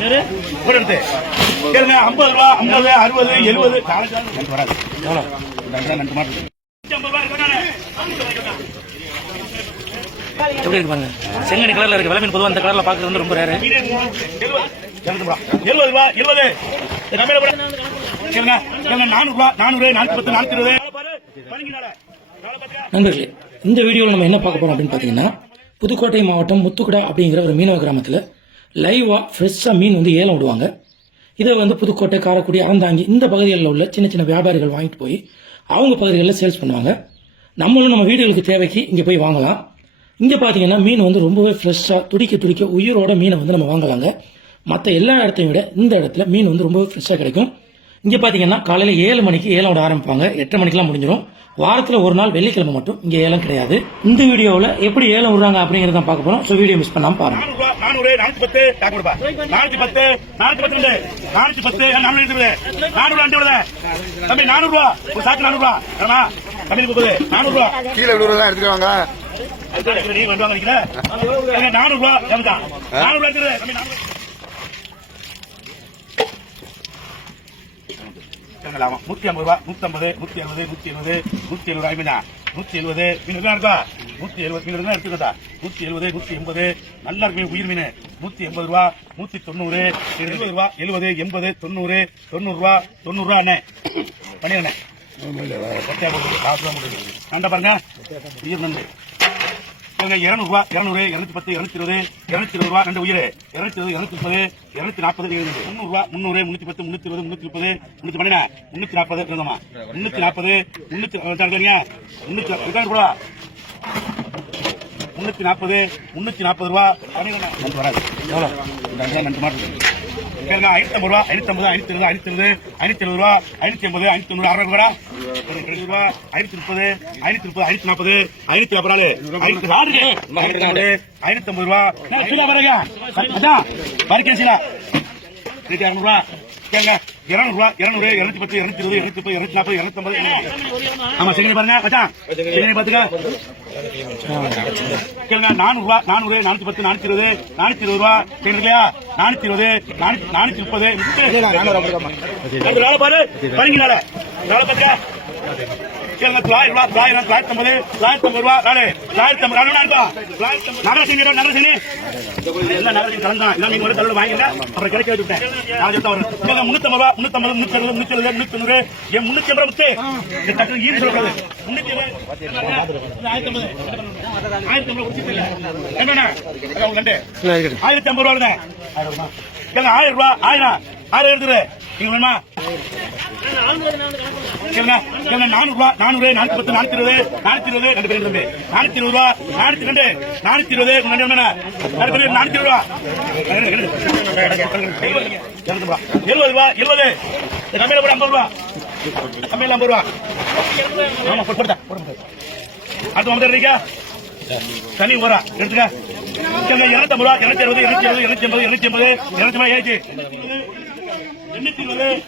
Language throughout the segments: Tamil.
கேளுங்க 50 ரூபா 50 60 70 வராது எவ்வளவு 2 மாட்டு எப்படி இருக்கு பாருங்க. செங்கனி கலர்ல இருக்கு. விலை மீன் பொதுவாக அந்த கலர்ல பாக்குறது வந்து ரொம்ப ரேரு. 70 ரூபா 20 கேளுங்க 400 ரூபா 400 410 420 நண்பர்களே, இந்த வீடியோவில் நம்ம என்ன பார்க்க போறோம் அப்படின்னு பார்த்தீங்கன்னா, புதுக்கோட்டை மாவட்டம் முத்துக்குடா அப்படிங்கிற ஒரு மீனவ கிராமத்தில் லைவா ஃப்ரெஷ்ஷாக மீன் வந்து ஏலம் விடுவாங்க. இதை வந்து புதுக்கோட்டை, காரைக்குடி, அறந்தாங்கி இந்த பகுதிகளில் உள்ள சின்ன சின்ன வியாபாரிகள் வாங்கிட்டு போய் அவங்க பகுதிகளில் சேல்ஸ் பண்ணுவாங்க. நம்மளும் நம்ம வீடுகளுக்கு தேவைக்கு இங்கே போய் வாங்கலாம். இங்கே பார்த்தீங்கன்னா மீன் வந்து ரொம்பவே ஃப்ரெஷ்ஷாக துடிக்க உயிரோட மீனை வந்து நம்ம வாங்கலாங்க. மற்ற எல்லா இடத்தையும் விட இந்த இடத்துல மீன் வந்து ரொம்பவே ஃப்ரெஷ்ஷாக கிடைக்கும். இங்கே பார்த்தீங்கன்னா காலையில் 7 மணிக்கு ஏலம் விட ஆரம்பிப்பாங்க. 8:30 மணிக்கெல்லாம் முடிஞ்சிடும். வாரத்தில் ஒரு நாள் வெள்ளிக்கிழமை மட்டும் இங்கே ஏலம் கிடையாது. இந்த வீடியோவில் எப்படி ஏலம் விடுறாங்க அப்படிங்கிறத பார்க்க போகிறோம். ஸோ வீடியோ மிஸ் பண்ணாமல் பாருங்க. 400 410 410 410 தம்பி 400 ரூபா ஒரு சாக்கு 400 ரூபா தம்பி 400 ரூபா கீழே விழுறதா எடுத்துருவாங்க. நீங்க வந்து வாங்க 400 ரூபா 400 ரூபா தம்பி 150 ரூபா 150 170 170 170 ஐமீனா 170 மீன் இருக்கா 170 மீன் இருந்தா எடுத்துக்கா 170 180 நல்லா இருக்கு உயிர் மீன் 180 ரூபா 190 70 ரூபா 70 80 90 90 ரூபா 90 ரூபா அண்ணே பண்ணிடுறேன் நண்டா பாருங்க உயிர் நண்டு 200 ரூபா 200 210 220 220 ரூபா 2 உயிர் 220 230 240 300 ரூபா 300 310 320 330 340 இருந்தோமா 340 340 ரூபா 340 ரூபா வராது எவ்வளவு 2 மாட்டு 550 ரூபா 550 520 520 ரூபா 580 590 60 ரூபா 530 530 540 550 ரூபா அதான் வரைக்கா 200 ரூபா 200 ரூபா 200 210 220 230 240 250 ஆமா செகண்ட் பாருங்க மச்சான் செகண்ட் பாத்துக்க 400 ரூபா 400 410 420 420 ரூபா செகண்ட்யா 420 430 பாரு பரங்கினால வேலை பாத்துக்க 950 ரூபா 950 நகரசேனி நகரசேனி கலந்தான் எல்லாம் நீங்க ஒரு வாங்கிங்க அப்புறம் கிடைக்க வச்சுட்டேன் 350 ரூபா 350 390 380 டக்கு ஈடு சொல்லக்கூடாது 1050 ரூபா 1000 ரூபா 1000 இருக்குது நீங்க வேணுமா 400 ரூபா 400 410 420 420 2 பேர் தம்பி 420 ரூபா 420 420 ரூபா 70 ரூபா 70 கம்மியில போட 50 ரூபா கம்மியில 50 ரூபா ஆமா போட்டா அடுத்து வந்து இருக்கா தனி ஊரா எடுத்துக்க 250 ரூபா 260 270 280 280 ஏச்சு 820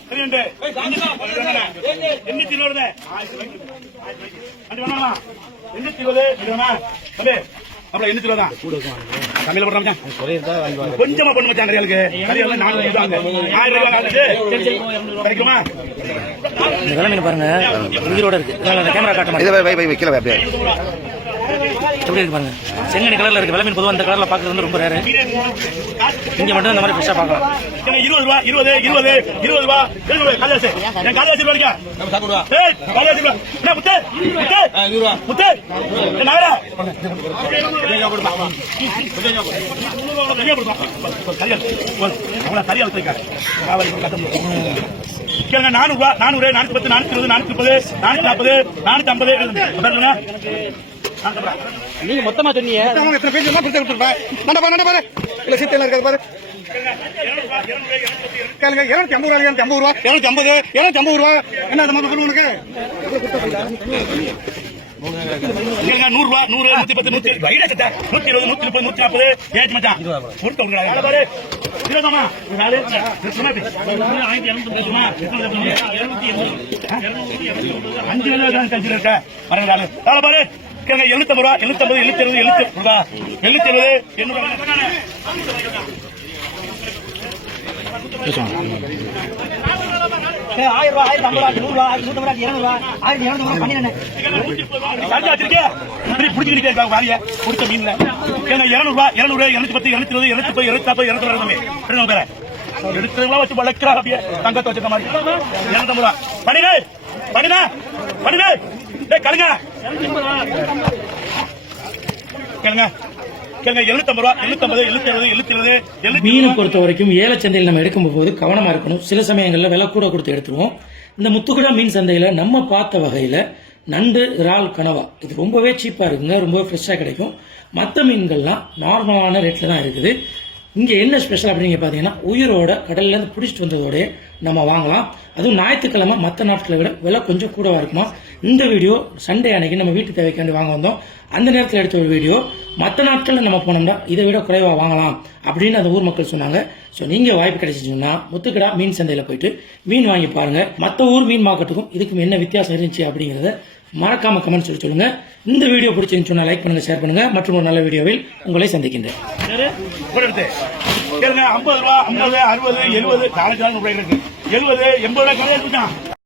கொஞ்சமா பண்ண மச்சான் கரையாளுக்கு கரையாள் 400 கிடைக்குமா பாருங்க உயிரோட இருக்கு. கேமரா காட்ட மாட்டேன். எப்படி இருக்கு பாருங்க. செங்கனி கலர்ல இருக்கு. விலை மீன் பொதுவாக அந்த கலர்ல பாக்குறது வந்து ரொம்ப ரேரு. இங்க மட்டும் இந்த மாதிரி ஃப்ரெஷ்ஷா பார்க்கலாம். 20 ரூபா 20 ரூபா காலேஜ் காலேஜ் ரூபாய்க்கா காலேஜ் ரூபா முத்தே முத்தே நாரா சரியா வச்சிருக்காங்க 400 ரூபா 400 410 420 430 440 450 நீங்க மொத்தமா சொன்னீங்க எத்தனை பேஜ் பாரு இல்ல சீட்டெல்லாம் இருக்காது பாரு 250 ரூபா 250 ரூபா என்ன அந்த மாதிரி உனக்கு 100 ரூபா 100 110 120 130 140 ஏஜ் மச்சான் கொடுத்து விடுறாங்க பாரு இல்லமா பாரு 750 ரூபா 750 770 770 ரூபா 770 800 1000 ரூபாய் 1050 ரூபாய் 100 ரூபாய் 150 ரூபாய் 200 ரூபாய் 1200 பண்ணினேன். சார்ஜ் வச்சிருக்கே புடிச்சிக்கிட்டே இருக்காங்க வாரிய கொடுத்த மீன்ல ஏன்னா 200 ரூபாய் 200 210 220 230 240 240 எடுத்தவங்களா வச்சு வளர்க்கிறா அப்படியே தங்கத்தை வச்சிருக்க மாதிரி 250 ரூபாய் பண்ணினே கலுங்க கேளுங்க 750 ரூபாய் 750 770 770 மீனை பொறுத்த வரைக்கும் ஏலச்சந்தையில் நம்ம எடுக்கும் போது கவனமா இருக்கணும். சில சமயங்கள்ல விலை கூட கொடுத்து எடுத்துருவோம். இந்த முத்துக்குடா மீன் சந்தையில நம்ம பார்த்த வகையில நண்டு, இறால், கனவா இது ரொம்பவே சீப்பா இருக்குங்க. ரொம்ப ஃப்ரெஷ்ஷா கிடைக்கும். மற்ற மீன்கள்லாம் நார்மலான ரேட்ல தான் இருக்குது. இங்க என்ன ஸ்பெஷல் அப்படின்னு பாத்தீங்கன்னா உயிரோட கடல்ல இருந்து பிடிச்சிட்டு வந்ததோட நம்ம வாங்கலாம். அதுவும் ஞாயிற்றுக்கிழமை மற்ற நாட்களை விட விலை கொஞ்சம் கூடவா இருக்குமா. இந்த வீடியோ சண்டே அன்னைக்கு நம்ம வீட்டு தேவைக்காண்டி வாங்க வந்தோம். அந்த நேரத்தில் எடுத்த ஒரு வீடியோ. மற்ற நாட்களில் நம்ம போனோம்னா இதை விட குறைவா வாங்கலாம் அப்படின்னு அந்த ஊர் மக்கள் சொன்னாங்க. ஸோ நீங்க வாய்ப்பு கிடைச்சிச்சுன்னா முத்துக்கடா மீன் சந்தையில போயிட்டு மீன் வாங்கி பாருங்க. மற்ற ஊர் மீன் மார்க்கெட்டுக்கும் இதுக்கும் என்ன வித்தியாசம் இருந்துச்சு அப்படிங்கறத மறக்காம கமெண்ட் சொல்லி சொல்லுங்க. இந்த வீடியோ பிடிச்சிருந்துச்சுன்னா லைக் பண்ணுங்க, ஷேர் பண்ணுங்க. மற்றும் ஒரு நல்ல வீடியோவில் உங்களை சந்திக்கின்றேன். கேளுங்க 50 ரூபாய் 50 60 70 40 ரூபாய் இருக்கு 70 80 ரூபாய் கிடையாது.